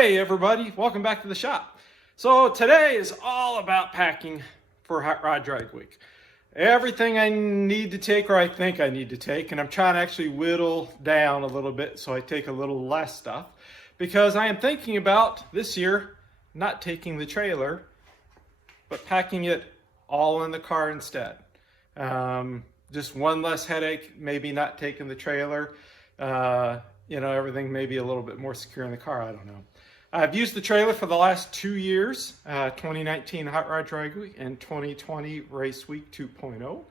Hey everybody, welcome back to the shop. So today is all about packing for Hot Rod Drag Week. Everything I need to take, or I think I need to take, and I'm trying to actually whittle down a little bit so I take a little less stuff, because I am thinking about this year not taking the trailer, but packing it all in the car instead. Just one less headache, maybe not taking the trailer. Everything may be a little bit more secure in the car, I don't know. I've used the trailer for the last 2 years, 2019 Hot Rod Drag Week and 2020 Race Week 2.0.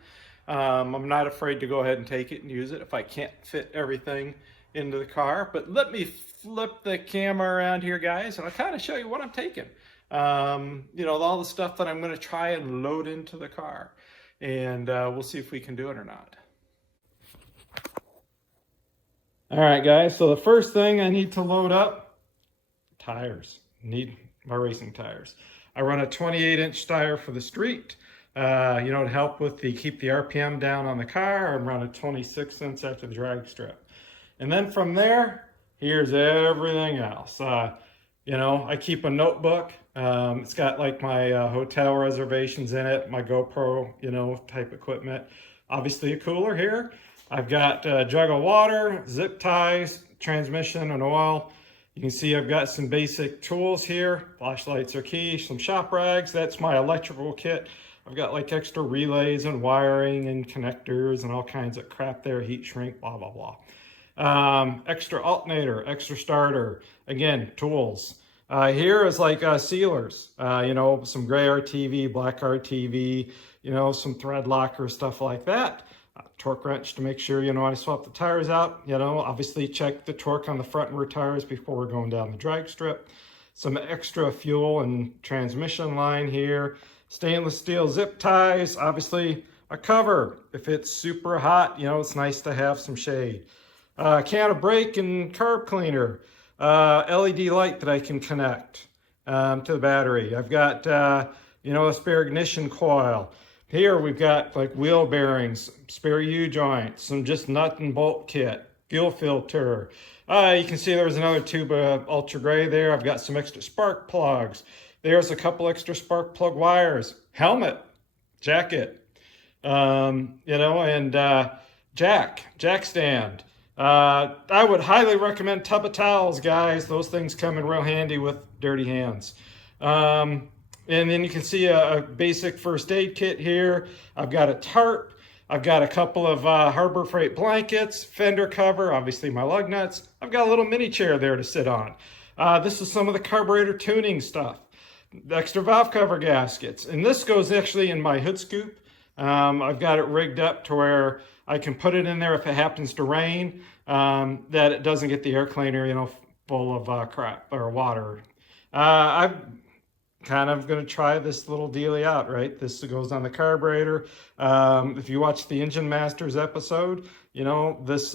I'm not afraid to go ahead and take it and use it if I can't fit everything into the car. But let me flip the camera around here, guys, and I'll kind of show you what I'm taking. All the stuff that I'm going to try and load into the car. And we'll see if we can do it or not. All right, guys, so the first thing I need to load up, tires. Need my racing tires. I run a 28-inch tire for the street, to help with keep the RPM down on the car. I run a 26-inch after the drag strip. And then from there, here's everything else. I keep a notebook. It's got like my hotel reservations in it, my GoPro, type equipment. Obviously a cooler here. I've got a jug of water, zip ties, transmission and oil. You can see I've got some basic tools here. Flashlights are key, some shop rags. That's my electrical kit. I've got like extra relays and wiring and connectors and all kinds of crap there, heat shrink, blah, blah, blah. Extra alternator, extra starter. Again, tools. Here is like sealers, some gray RTV, black RTV, some thread locker, stuff like that. Torque wrench to make sure, I swap the tires out, obviously check the torque on the front and rear tires before we're going down the drag strip. Some extra fuel and transmission line here. Stainless steel zip ties, obviously a cover. If it's super hot, it's nice to have some shade. Can of brake and carb cleaner. LED light that I can connect to the battery. I've got, a spare ignition coil. Here we've got like wheel bearings, spare U-joints, some just nut and bolt kit, fuel filter. You can see there's another tube of ultra gray there. I've got some extra spark plugs. There's a couple extra spark plug wires, helmet, jacket, and jack stand. I would highly recommend tub of towels, guys. Those things come in real handy with dirty hands. And then you can see a basic first aid kit here. I've got a tarp. I've got a couple of Harbor Freight blankets, fender cover, obviously my lug nuts. I've got a little mini chair there to sit on. This is some of the carburetor tuning stuff. The extra valve cover gaskets. And this goes actually in my hood scoop. I've got it rigged up to where I can put it in there if it happens to rain, that it doesn't get the air cleaner, full of crap or water. I'm kind of going to try this little dealie out, right? This goes on the carburetor. If you watch the Engine Masters episode, this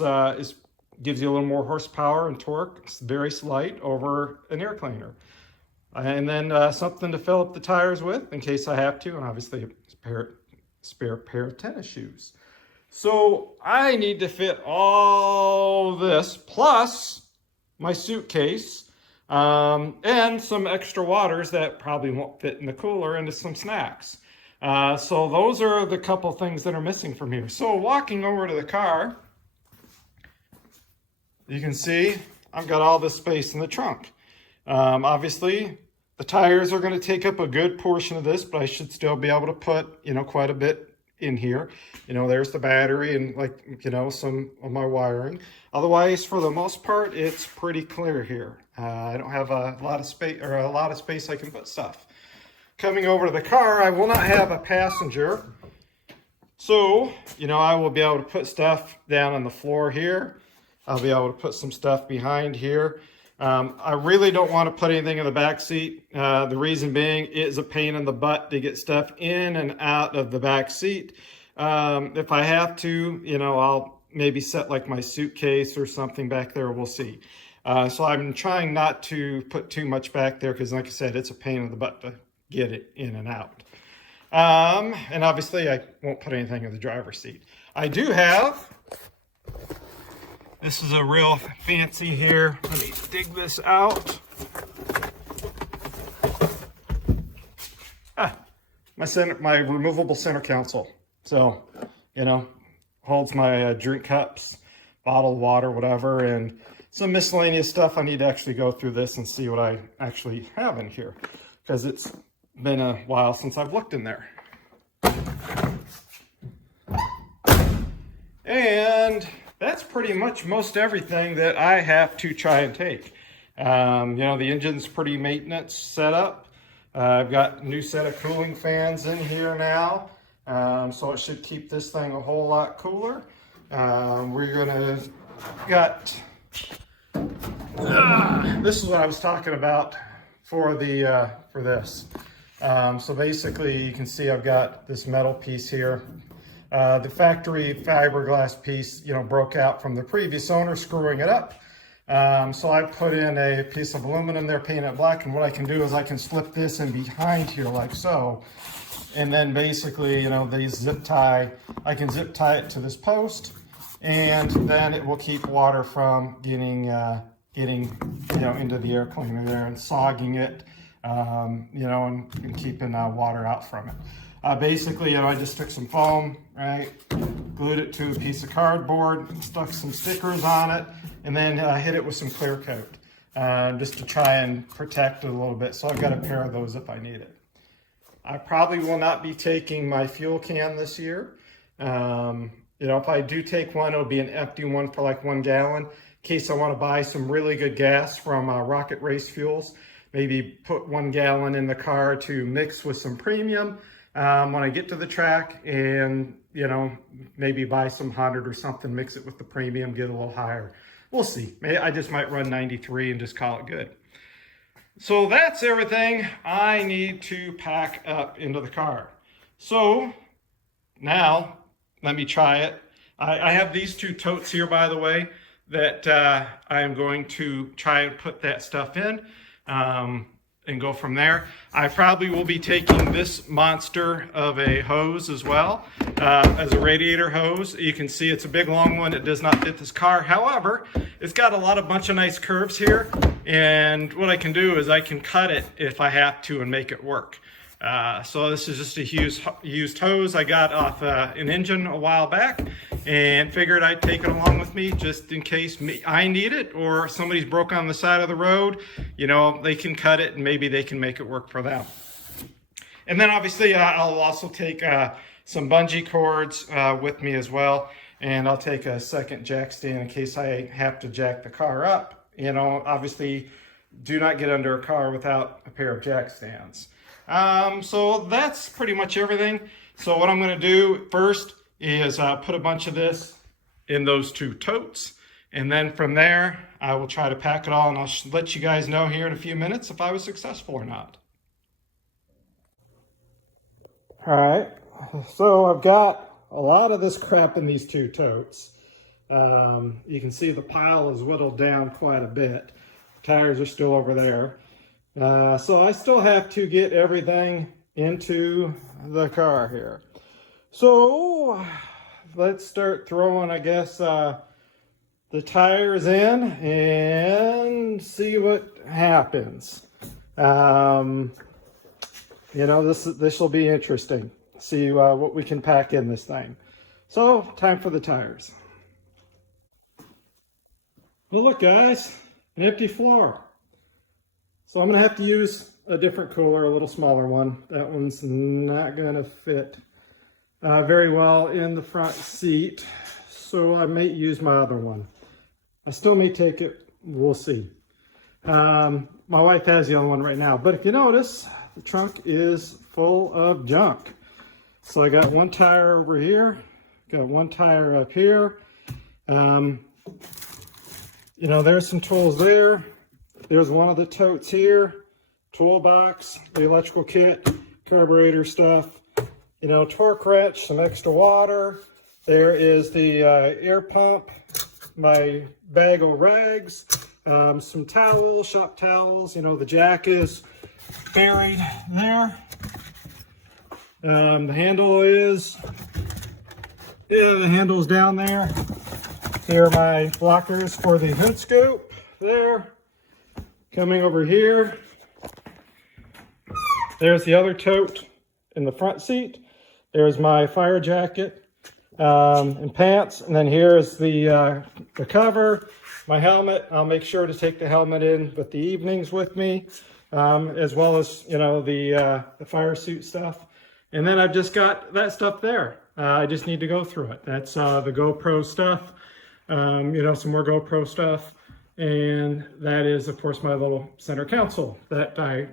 gives you a little more horsepower and torque. It's very slight over an air cleaner. And then something to fill up the tires with in case I have to, and obviously a spare pair of tennis shoes. So I need to fit all this plus my suitcase, and some extra waters that probably won't fit in the cooler, and some snacks. So those are the couple things that are missing from here. So walking over to the car, you can see I've got all this space in the trunk. Obviously, the tires are going to take up a good portion of this, but I should still be able to put, quite a bit in here. There's the battery and some of my wiring. Otherwise, for the most part, it's pretty clear here. I don't have a lot of space I can put stuff. Coming over to the car, I will not have a passenger. So, I will be able to put stuff down on the floor here. I'll be able to put some stuff behind here. I really don't want to put anything in the back seat. The reason being, it is a pain in the butt to get stuff in and out of the back seat. If I have to, I'll maybe set like my suitcase or something back there. We'll see. So I'm trying not to put too much back there because, like I said, it's a pain in the butt to get it in and out. And obviously, I won't put anything in the driver's seat. I do have This is a real fancy here. Let me dig this out. My removable center console. So, you know, holds my drink cups, bottled water, whatever, and some miscellaneous stuff. I need to actually go through this and see what I actually have in here, because it's been a while since I've looked in there. And that's pretty much most everything that I have to try and take. You know, the engine's pretty maintenance set up. I've got a new set of cooling fans in here now, so it should keep this thing a whole lot cooler. This is what I was talking about for this. So basically, you can see I've got this metal piece here. The factory fiberglass piece, you know, broke out from the previous owner screwing it up. So I put in a piece of aluminum there, paint it black, and what I can do is I can slip this in behind here like so. And then basically, you know, I can zip tie it to this post, and then it will keep water from getting you know, into the air cleaner there and sogging it, you know, and keeping water out from it. Basically, you know, I just took some foam, right, glued it to a piece of cardboard, stuck some stickers on it, and then hit it with some clear coat, just to try and protect it a little bit. So I've got a pair of those if I need it. I probably will not be taking my fuel can this year. You know, if I do take one, it'll be an empty one for like 1 gallon, in case I want to buy some really good gas from Rocket Race Fuels. Maybe put 1 gallon in the car to mix with some premium when I get to the track, and, you know, maybe buy some 100 or something, mix it with the premium, get a little higher. We'll see. I just might run 93 and just call it good. So that's everything I need to pack up into the car. So now let me try it. I have these 2 totes here, by the way, that I am going to try and put that stuff in. And go from there. I probably will be taking this monster of a hose as well, as a radiator hose. You can see it's a big long one. It does not fit this car. However, it's got a bunch of nice curves here, and what I can do is I can cut it if I have to and make it work. So this is just a used hose I got off an engine a while back, and figured I'd take it along with me just in case I need it, or somebody's broke on the side of the road. You know, they can cut it and maybe they can make it work for them. And then obviously I'll also take some bungee cords with me as well, and I'll take a second jack stand in case I have to jack the car up. You know, obviously do not get under a car without a pair of jack stands. So that's pretty much everything. So what I'm going to do first is put a bunch of this in those 2 totes, and then from there I will try to pack it all, and I'll let you guys know here in a few minutes if I was successful or not. All right, so I've got a lot of this crap in these 2 totes. You can see the pile is whittled down quite a bit. Tires are still over there. So I still have to get everything into the car here. So let's start throwing, I guess, the tires in and see what happens. You know, this will be interesting. See what we can pack in this thing. So time for the tires. Well, look, guys, an empty floor. So I'm going to have to use a different cooler, a little smaller one. That one's not going to fit very well in the front seat, so I may use my other one. I still may take it. We'll see. My wife has the other one right now, but if you notice, the trunk is full of junk. So I got 1 tire over here, got 1 tire up here. You know, there's some tools there. There's one of the totes here, toolbox, the electrical kit, carburetor stuff, you know, torque wrench, some extra water. There is the air pump, my bag of rags, some towels, shop towels. You know, the jack is buried there. The handle is, the handle's down there. Here are my blockers for the hood scoop there. Coming over here, there's the other tote in the front seat. There's my fire jacket and pants, and then here's the cover, my helmet. I'll make sure to take the helmet in with the evenings with me, as well as, you know, the fire suit stuff. And then I've just got that stuff there. I just need to go through it. That's the GoPro stuff, you know, some more GoPro stuff. And that is, of course, my little center console that I,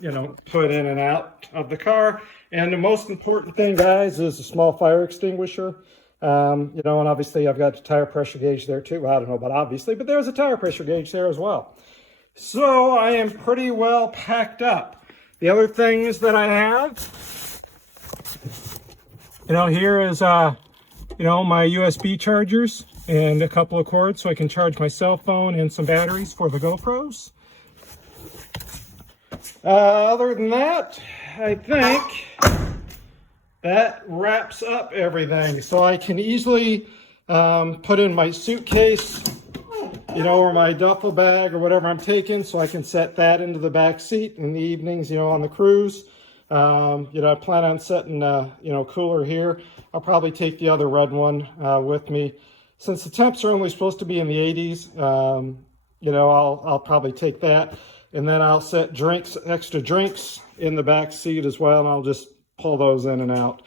you know, put in and out of the car. And the most important thing, guys, is a small fire extinguisher. You know, and obviously I've got a tire pressure gauge there too. Well, I don't know about obviously, but there's a tire pressure gauge there as well. So I am pretty well packed up. The other things that I have, you know, here is, you know, my USB chargers and a couple of cords so I can charge my cell phone and some batteries for the GoPros. Other than that, I think that wraps up everything. So I can easily put in my suitcase, you know, or my duffel bag or whatever I'm taking, so I can set that into the back seat in the evenings, you know, on the cruise. You know, I plan on setting, you know, cooler here. I'll probably take the other red one with me. Since the temps are only supposed to be in the 80s, you know, I'll probably take that. And then I'll set drinks, extra drinks in the back seat as well, and I'll just pull those in and out.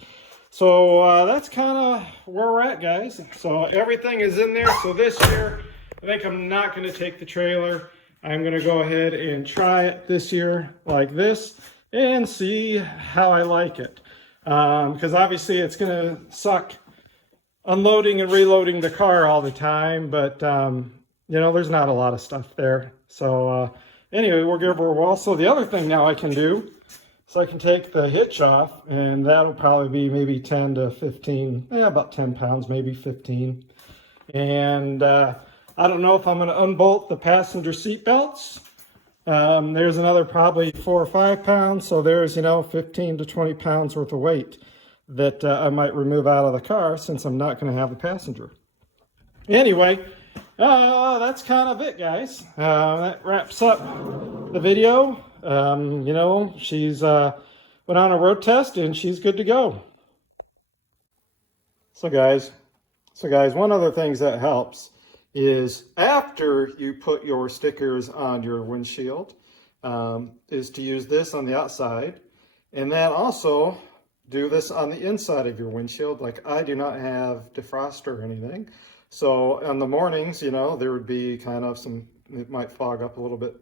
So that's kind of where we're at, guys. So everything is in there. So this year, I think I'm not going to take the trailer. I'm going to go ahead and try it this year like this and see how I like it. Because obviously it's going to suck unloading and reloading the car all the time, but you know, there's not a lot of stuff there. So anyway, we're also, the other thing now I can do, so I can take the hitch off, and that'll probably be maybe 10 to 15, about 10 pounds, maybe 15. And I don't know if I'm going to unbolt the passenger seat belts. There's another probably 4 or 5 pounds, so there's, you know, 15 to 20 pounds worth of weight that I might remove out of the car since I'm not going to have the passenger. Anyway, that's kind of it, guys. That wraps up the video. You know, she's went on a road test and she's good to go. So guys, one other thing that helps is after you put your stickers on your windshield, is to use this on the outside, and then also do this on the inside of your windshield. Like, I do not have defroster or anything. So on the mornings, you know, there would be kind of some, it might fog up a little bit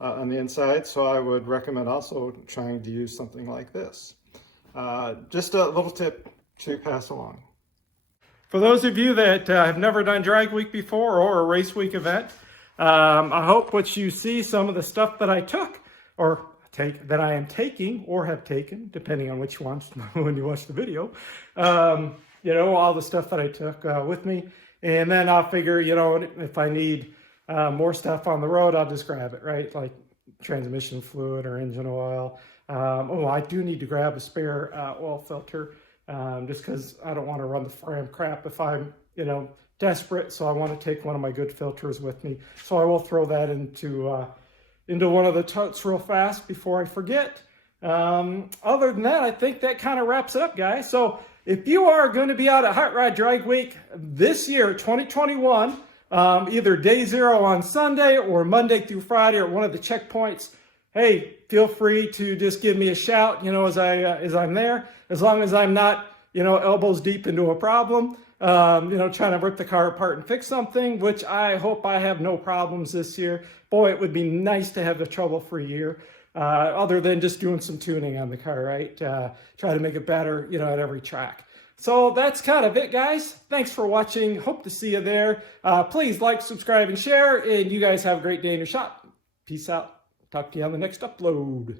on the inside. So I would recommend also trying to use something like this. Just a little tip to pass along. For those of you that have never done Drag Week before or a Race Week event, I hope what you see, some of the stuff that I took or that I am taking or have taken, depending on which one when you watch the video, you know, all the stuff that I took with me. And then I'll figure, you know, if I need more stuff on the road, I'll just grab it, right? Like transmission fluid or engine oil. Oh, I do need to grab a spare oil filter just because I don't want to run the frame crap if I'm, you know, desperate. So I want to take one of my good filters with me. So I will throw that into one of the totes real fast before I forget. Other than that, I think that kind of wraps it up, guys. So if you are going to be out at Hot Rod Drag Week this year, 2021, either day 0 on Sunday or Monday through Friday at one of the checkpoints, hey, feel free to just give me a shout, you know, as I'm there, as long as I'm not, you know, elbows deep into a problem, you know, trying to rip the car apart and fix something, which I hope I have no problems this year. Boy, it would be nice to have a trouble-free year, other than just doing some tuning on the car, right? Try to make it better, you know, at every track. So that's kind of it, guys. Thanks for watching. Hope to see you there. Please like, subscribe, and share. And you guys have a great day in your shop. Peace out. Talk to you on the next upload.